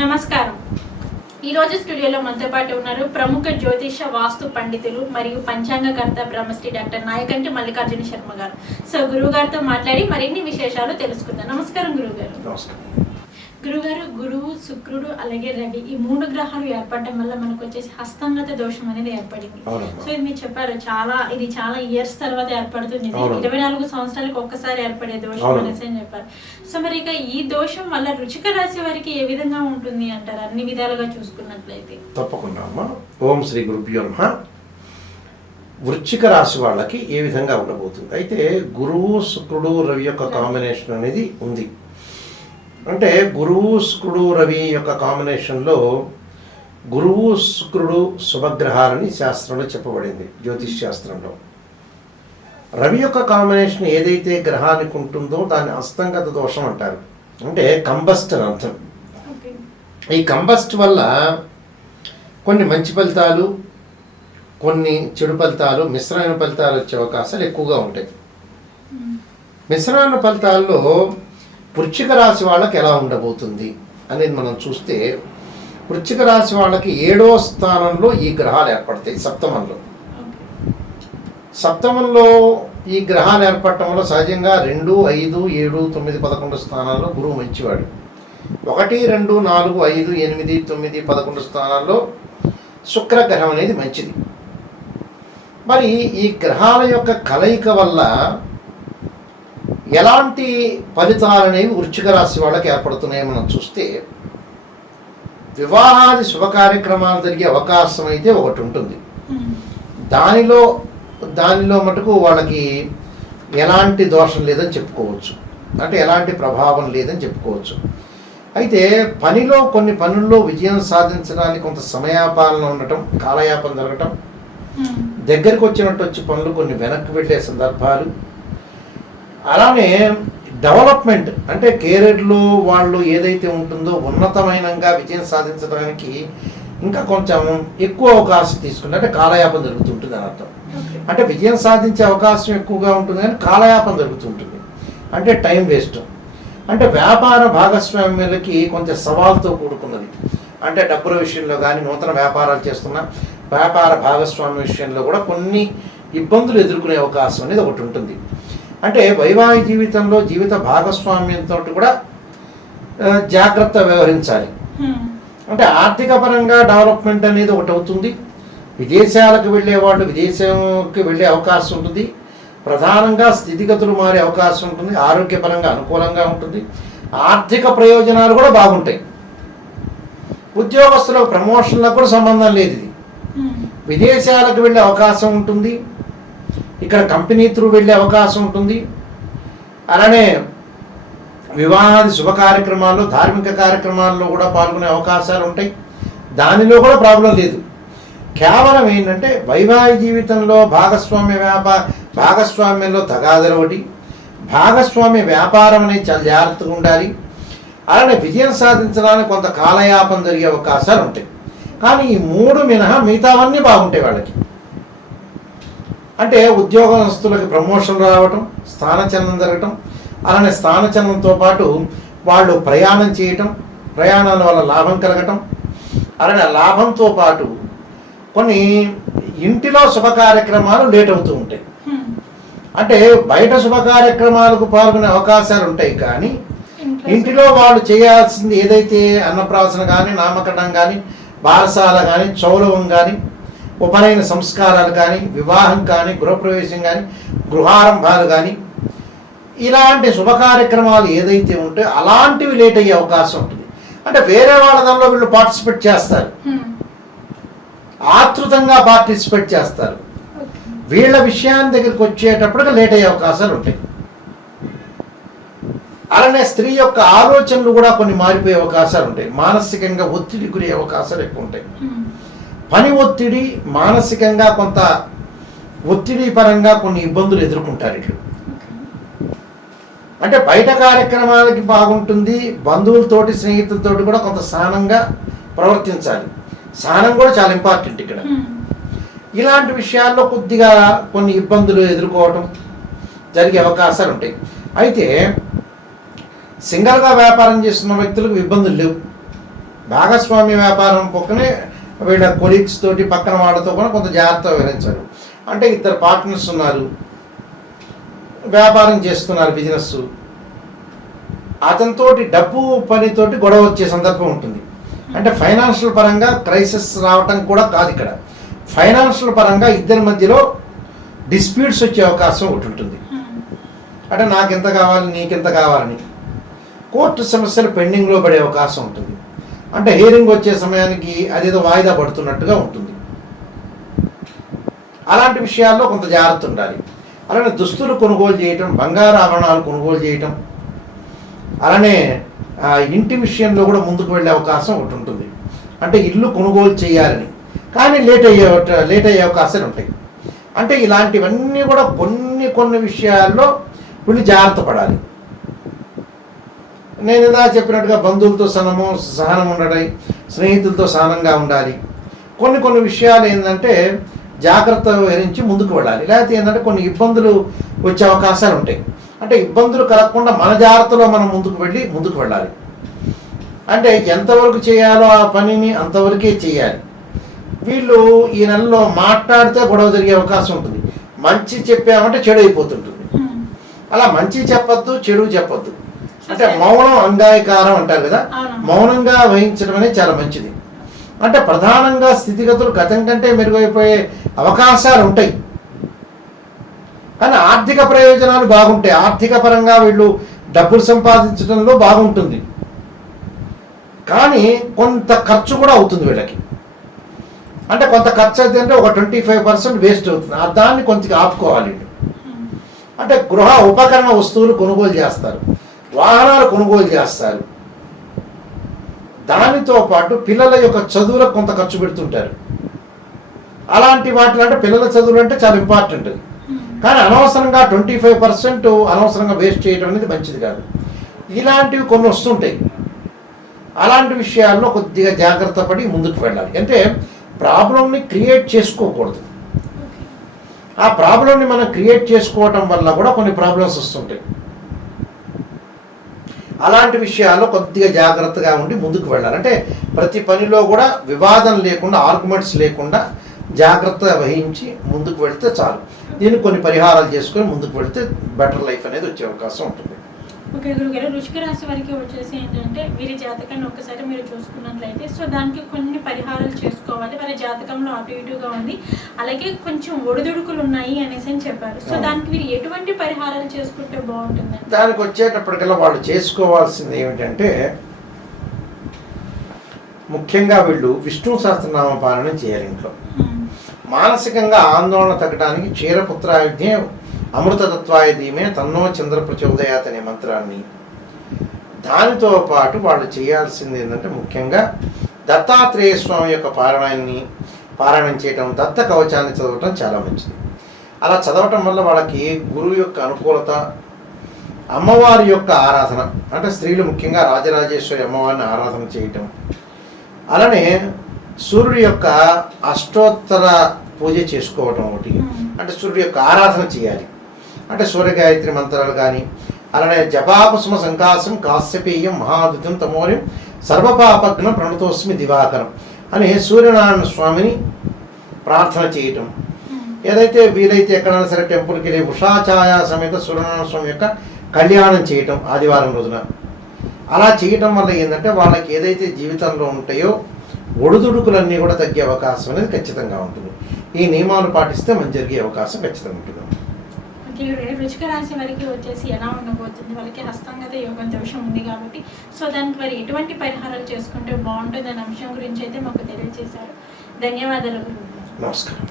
నమస్కారం. ఈరోజు స్టూడియోలో మనతో పాటు ఉన్నారు ప్రముఖ జ్యోతిష వాస్తు పండితులు మరియు పంచాంగకర్త బ్రహ్మశ్రీ డాక్టర్ నాయకంటి మల్లికార్జున శర్మ గారు. సో గురువు గారితో మాట్లాడి మరిన్ని విశేషాలు తెలుసుకుందాం. నమస్కారం గురువు గారు. గురుగారు, గురువు, శుక్రుడు అలాగే రవి ఈ మూడు గ్రహాలు ఏర్పడటం వల్ల మనకు వచ్చేసి హస్తంగత దోషం అనేది ఏర్పడింది. సో ఇది మీరు చెప్పారు, ఇది చాలా ఇయర్స్ తర్వాత ఏర్పడుతుంది. 24 సంవత్సరాలకు ఒక్కసారి ఏర్పడే దోషం అనేసి అని చెప్పారు. సో మరి ఇక ఈ దోషం వల్ల వృశ్చిక రాశి వారికి ఏ విధంగా ఉంటుంది అంటారు, అన్ని విధాలుగా చూసుకున్నట్లయితే? తప్పకుండా అమ్మా. ఓం శ్రీ గురుభ్యో నమః. వృశ్చిక రాశి వాళ్ళకి ఏ విధంగా ఉండబోతుంది అయితే, గురువు శుక్రుడు రవి యొక్క కాంబినేషన్ అనేది ఉంది. అంటే గురువు శుక్రుడు రవి యొక్క కాంబినేషన్లో గురువు శుక్రుడు శుభగ్రహాలని శాస్త్రంలో చెప్పబడింది, జ్యోతిష్ శాస్త్రంలో. రవి యొక్క కాంబినేషన్ ఏదైతే గ్రహానికి ఉంటుందో దాన్ని అస్తంగత దోషం అంటారు. అంటే కంబస్ట్ అని అర్థం. ఈ కంబస్ట్ వల్ల కొన్ని మంచి ఫలితాలు, కొన్ని చెడు ఫలితాలు, మిశ్రమైన ఫలితాలు వచ్చే అవకాశాలు ఎక్కువగా ఉంటాయి. మిశ్రమైన ఫలితాల్లో వృశ్చిక రాశి వాళ్ళకి ఎలా ఉండబోతుంది అనేది మనం చూస్తే, వృశ్చిక రాశి వాళ్ళకి 7వ స్థానంలో ఈ గ్రహాలు ఏర్పడతాయి. సప్తమంలో ఈ గ్రహాలు ఏర్పడటం వల్ల సహజంగా 2, 5, 7, 9, 11 స్థానాల్లో గురువు మంచివాడు. 1, 2, 4, 5, 8, 9, 11 స్థానాల్లో శుక్రగ్రహం అనేది మంచిది. మరి ఈ గ్రహాల యొక్క కలయిక వల్ల ఎలాంటి ఫలితాలు అనేవి వృశ్చిక రాశి వాళ్ళకి ఏర్పడుతున్నాయో మనం చూస్తే, వివాహాది శుభ కార్యక్రమాలు జరిగే అవకాశం అయితే ఒకటి ఉంటుంది. దానిలో మటుకు వాళ్ళకి ఎలాంటి దోషం లేదని చెప్పుకోవచ్చు, అంటే ఎలాంటి ప్రభావం లేదని చెప్పుకోవచ్చు. అయితే పనిలో కొన్ని పనుల్లో విజయం సాధించడానికి కొంత సమయాపాలన ఉండటం, కాలయాపన జరగటం, దగ్గరికి వచ్చినట్టు వచ్చి పనులు కొన్ని వెనక్కి వెళ్ళే సందర్భాలు, అలానే డెవలప్మెంట్ అంటే కెరీర్లో వాళ్ళు ఏదైతే ఉంటుందో ఉన్నతమైనగా విజయం సాధించడానికి ఇంకా కొంచెం ఎక్కువ అవకాశం తీసుకుంటే, అంటే కాలయాపన జరుగుతుంటుంది అని అర్థం. అంటే విజయం సాధించే అవకాశం ఎక్కువగా ఉంటుంది కానీ కాలయాపన జరుగుతుంటుంది, అంటే టైం వేస్ట్. అంటే వ్యాపార భాగస్వామ్యులకి కొంచెం సవాల్తో కూడుకున్నది. అంటే డబ్బుల విషయంలో కానీ, నూతన వ్యాపారాలు చేస్తున్న వ్యాపార భాగస్వామ్య విషయంలో కూడా కొన్ని ఇబ్బందులు ఎదుర్కొనే అవకాశం అనేది ఒకటి ఉంటుంది. అంటే వైవాహిక జీవితంలో జీవిత భాగస్వామ్యంతో కూడా జాగ్రత్త వ్యవహరించాలి. అంటే ఆర్థిక పరంగా డెవలప్మెంట్ అనేది ఒకటి అవుతుంది. విదేశాలకు వెళ్ళే వాళ్ళు విదేశంకి వెళ్ళే అవకాశం ఉంటుంది. ప్రధానంగా స్థితిగతులు మారే అవకాశం ఉంటుంది. ఆరోగ్యపరంగా అనుకూలంగా ఉంటుంది. ఆర్థిక ప్రయోజనాలు కూడా బాగుంటాయి. ఉద్యోగస్తులకు ప్రమోషన్లకు కూడా సంబంధం లేదు. ఇది విదేశాలకు వెళ్ళే అవకాశం ఉంటుంది. ఇక్కడ కంపెనీ త్రూ వెళ్ళే అవకాశం ఉంటుంది. అలానే వివాహాది శుభ కార్యక్రమాల్లో, ధార్మిక కార్యక్రమాల్లో కూడా పాల్గొనే అవకాశాలు ఉంటాయి. దానిలో కూడా ప్రాబ్లం లేదు. కేవలం ఏంటంటే వైవాహిక జీవితంలో భాగస్వామ్యంలో తగాదలు ఒకటి, భాగస్వామ్య వ్యాపారం అనేది చాలా జాగ్రత్తగా ఉండాలి. అలానే విజయం సాధించడానికి కొంత కాలయాపన జరిగే అవకాశాలు ఉంటాయి. కానీ ఈ 3 మినహా మిగతావన్నీ బాగుంటాయి వాళ్ళకి. అంటే ఉద్యోగస్తులకి ప్రమోషన్ రావటం, స్థానచలనం జరగటం, అలానే స్థానచలనంతో పాటు వాళ్ళు ప్రయాణం చేయటం, ప్రయాణాల వల్ల లాభం కలగటం, అలానే లాభంతో పాటు కొన్ని ఇంటిలో శుభ కార్యక్రమాలు లేట్ అవుతూ ఉంటాయి. అంటే బయట శుభ కార్యక్రమాలకు పాల్గొనే అవకాశాలు ఉంటాయి, కానీ ఇంటిలో వాళ్ళు చేయాల్సింది ఏదైతే అన్నప్రాసన కానీ, నామకరణం కానీ, బారసాల కానీ, చౌరవం కానీ, ఉపనయన సంస్కారాలు కానీ, వివాహం కానీ, గృహప్రవేశం కానీ, గృహారంభాలు కానీ, ఇలాంటి శుభ కార్యక్రమాలు ఏదైతే ఉంటాయో అలాంటివి లేట్ అయ్యే అవకాశం ఉంటుంది. అంటే వేరే వాళ్ళ దానిలో వీళ్ళు పార్టిసిపేట్ చేస్తారు, ఆతృతంగా పార్టిసిపేట్ చేస్తారు. వీళ్ళ విషయాన్ని దగ్గరికి వచ్చేటప్పటికి లేట్ అయ్యే అవకాశాలు ఉంటాయి. అలానే స్త్రీ యొక్క ఆలోచనలు కూడా కొన్ని మారిపోయే అవకాశాలు ఉంటాయి. మానసికంగా ఒత్తిడి గురే అవకాశాలు ఎక్కువ ఉంటాయి. పని ఒత్తిడి, మానసికంగా కొంత ఒత్తిడి పరంగా కొన్ని ఇబ్బందులు ఎదుర్కొంటారు ఇట్లు. అంటే బయట కార్యక్రమాలకి బాగుంటుంది, బంధువులతోటి స్నేహితులతోటి కూడా కొంత సహనంగా ప్రవర్తించాలి. సహనం కూడా చాలా ఇంపార్టెంట్ ఇక్కడ. ఇలాంటి విషయాల్లో కొద్దిగా కొన్ని ఇబ్బందులు ఎదుర్కోవటం జరిగే అవకాశాలు ఉంటాయి. అయితే సింగల్గా వ్యాపారం చేస్తున్న వ్యక్తులకు ఇబ్బందులు లేవు. భాగస్వామ్య వ్యాపారం పక్కనే వీళ్ళ కొలీగ్స్ తోటి పక్కన వాళ్ళతో కూడా కొంత జాగ్రత్త వివరించారు. అంటే ఇద్దరు పార్ట్నర్స్ ఉన్నారు, వ్యాపారం చేస్తున్నారు, బిజినెస్, అతనితోటి డబ్బు పనితోటి గొడవ వచ్చే సందర్భం ఉంటుంది. అంటే ఫైనాన్షియల్ పరంగా క్రైసిస్ రావటం కూడా కాదు, ఇక్కడ ఫైనాన్షియల్ పరంగా ఇద్దరి మధ్యలో డిస్ప్యూట్స్ వచ్చే అవకాశం ఒకటి ఉంటుంది. అంటే నాకెంత కావాలి, నీకెంత కావాలని కోర్టు సమస్యలు పెండింగ్లో పడే అవకాశం ఉంటుంది. అంటే హియరింగ్ వచ్చే సమయానికి అదేదో వాయిదా పడుతున్నట్టుగా ఉంటుంది. అలాంటి విషయాల్లో కొంత జాగ్రత్త ఉండాలి. అలానే దుస్తులు కొనుగోలు చేయటం, బంగారు ఆభరణాలు కొనుగోలు చేయటం, అలానే ఇంటి విషయంలో కూడా ముందుకు వెళ్ళే అవకాశం ఒకటి ఉంటుంది. అంటే ఇల్లు కొనుగోలు చేయాలని, కానీ లేట్ అయ్యే అవకాశాలు ఉంటాయి. అంటే ఇలాంటివన్నీ కూడా కొన్ని విషయాల్లో వీళ్ళు జాగ్రత్త పడాలి. నేను ఇలా చెప్పినట్టుగా బంధువులతో సహనం ఉండడం, స్నేహితులతో సహనంగా ఉండాలి. కొన్ని విషయాలు ఏంటంటే జాగ్రత్త వహించి ముందుకు వెళ్ళాలి. లేకపోతే ఏంటంటే కొన్ని ఇబ్బందులు వచ్చే అవకాశాలు ఉంటాయి. అంటే ఇబ్బందులు కలగకుండా మన జాగ్రత్తలో మనం ముందుకు వెళ్ళాలి. అంటే ఎంతవరకు చేయాలో ఆ పనిని అంతవరకే చేయాలి. వీళ్ళు ఈ నెలలో మాట్లాడితే గొడవ జరిగే అవకాశం ఉంటుంది. మంచి చెప్పామంటే చెడు అయిపోతుంటుంది. అలా మంచి చెప్పొద్దు, చెడు చెప్పొద్దు. అంటే మౌనం అంగాయకారం అంటారు కదా, మౌనంగా వహించడం అనేది చాలా మంచిది. అంటే ప్రధానంగా స్థితిగతులు గతం కంటే మెరుగైపోయే అవకాశాలు ఉంటాయి. కానీ ఆర్థిక ప్రయోజనాలు బాగుంటాయి. ఆర్థిక పరంగా వీళ్ళు డబ్బులు సంపాదించడంలో బాగుంటుంది. కానీ కొంత ఖర్చు కూడా అవుతుంది వీళ్ళకి. అంటే కొంత ఖర్చు అయితే అంటే ఒక 25% వేస్ట్ అవుతుంది. దాన్ని కొంచెం ఆపుకోవాలి. అంటే గృహ ఉపకరణ వస్తువులు కొనుగోలు చేస్తారు, వాహనాలు కొనుగోలు చేస్తారు. దానితో పాటు పిల్లల యొక్క చదువులకు కొంత ఖర్చు పెడుతుంటారు. అలాంటి వాటిలో అంటే పిల్లల చదువులు అంటే చాలా ఇంపార్టెంట్. కానీ అనవసరంగా 25% అనవసరంగా వేస్ట్ చేయడం అనేది మంచిది కాదు. ఇలాంటివి కొన్ని వస్తుంటాయి. అలాంటి విషయాల్లో కొద్దిగా జాగ్రత్త పడి ముందుకు వెళ్ళాలి. అంటే ప్రాబ్లంని క్రియేట్ చేసుకోకూడదు. ఆ ప్రాబ్లంని మనం క్రియేట్ చేసుకోవటం వల్ల కూడా కొన్ని ప్రాబ్లమ్స్ వస్తుంటాయి. అలాంటి విషయాల్లో కొద్దిగా జాగ్రత్తగా ఉండి ముందుకు వెళ్ళాలి. అంటే ప్రతి పనిలో కూడా వివాదం లేకుండా, ఆర్గ్యుమెంట్స్ లేకుండా జాగ్రత్త వహించి ముందుకు వెళితే చాలు. దీనికి కొన్ని పరిహారాలు చేసుకొని ముందుకు వెళితే బెటర్ లైఫ్ అనేది వచ్చే అవకాశం ఉంటుంది. ఓకే గురుగారు, వృశ్చిక రాశి వారికి వచ్చేసి ఏంటంటే వీరి జాతకాన్ని ఒక్కసారి మీరు చూసుకున్నట్లయితే సో దానికి కొన్ని పరిహారాలు చేసుకోవాలి. వారి జాతకంలో అటు ఇటుగా ఉంది, అలాగే కొంచెం ఒడిదుడుకులు ఉన్నాయి అనేసి అని చెప్పారు. సో దానికి వీరు ఎటువంటి పరిహారాలు చేసుకుంటే బాగుంటుంది? దానికి వచ్చేటప్పటికల్లా వాళ్ళు చేసుకోవాల్సింది ఏమిటంటే ముఖ్యంగా వీళ్ళు విష్ణు సహస్రనామ పాలన చేయాలి. ఇంట్లో మానసికంగా ఆందోళన తగ్గడానికి క్షీరపుత్రాయుధ్యే అమృతతత్వాయ ధీమే తన్నో చంద్ర ప్రచోదయాత్ అనే మంత్రాన్ని, దానితో పాటు వాళ్ళు చేయాల్సింది ఏంటంటే ముఖ్యంగా దత్తాత్రేయ స్వామి యొక్క పారాయణం చేయటం, దత్త కవచాన్ని చదవటం చాలా మంచిది. అలా చదవటం వల్ల వాళ్ళకి గురువు యొక్క అనుకూలత, అమ్మవారి యొక్క ఆరాధన, అంటే స్త్రీలు ముఖ్యంగా రాజరాజేశ్వరి అమ్మవారిని ఆరాధన చేయటం, అలానే సూర్యుడి యొక్క అష్టోత్తర పూజ చేసుకోవటం ఒకటి. అంటే సూర్యుడి యొక్క ఆరాధన చేయాలి. అంటే సూర్యగాయత్రి మంత్రాలు కానీ, అలానే జపాకుసుమ సంకాసం కాశ్యపేయం మహాద్యుతం తమోరిం సర్వపాపగ్న ప్రణతోస్మి దివాకరం అని సూర్యనారాయణ స్వామిని ప్రార్థన చేయటం. ఏదైతే వీలైతే ఎక్కడైనా సరే టెంపుల్కి వెళ్ళి ఉషాఛాయ సమేత సూర్యనారాయణ స్వామి యొక్క కళ్యాణం చేయటం ఆదివారం రోజున. అలా చేయటం వల్ల ఏంటంటే వాళ్ళకి ఏదైతే జీవితంలో ఉంటాయో ఒడిదుడుకులన్నీ కూడా తగ్గే అవకాశం అనేది ఖచ్చితంగా ఉంటుంది. ఈ నియమాలు పాటిస్తే మనకు జరిగే అవకాశం ఖచ్చితంగా ఉంటుంది. వృశ్చిక రాశి వారికి వచ్చేసి ఎలా ఉండబోతుంది? వాళ్ళకి హస్తంగత యోగం దోషం ఉంది కాబట్టి సో దానికి వారు ఎటువంటి పరిహారాలు చేసుకుంటే బాగుంటుంది అనే అంశం గురించి అయితే మాకు తెలియజేశారు. ధన్యవాదాలు. నమస్కారం.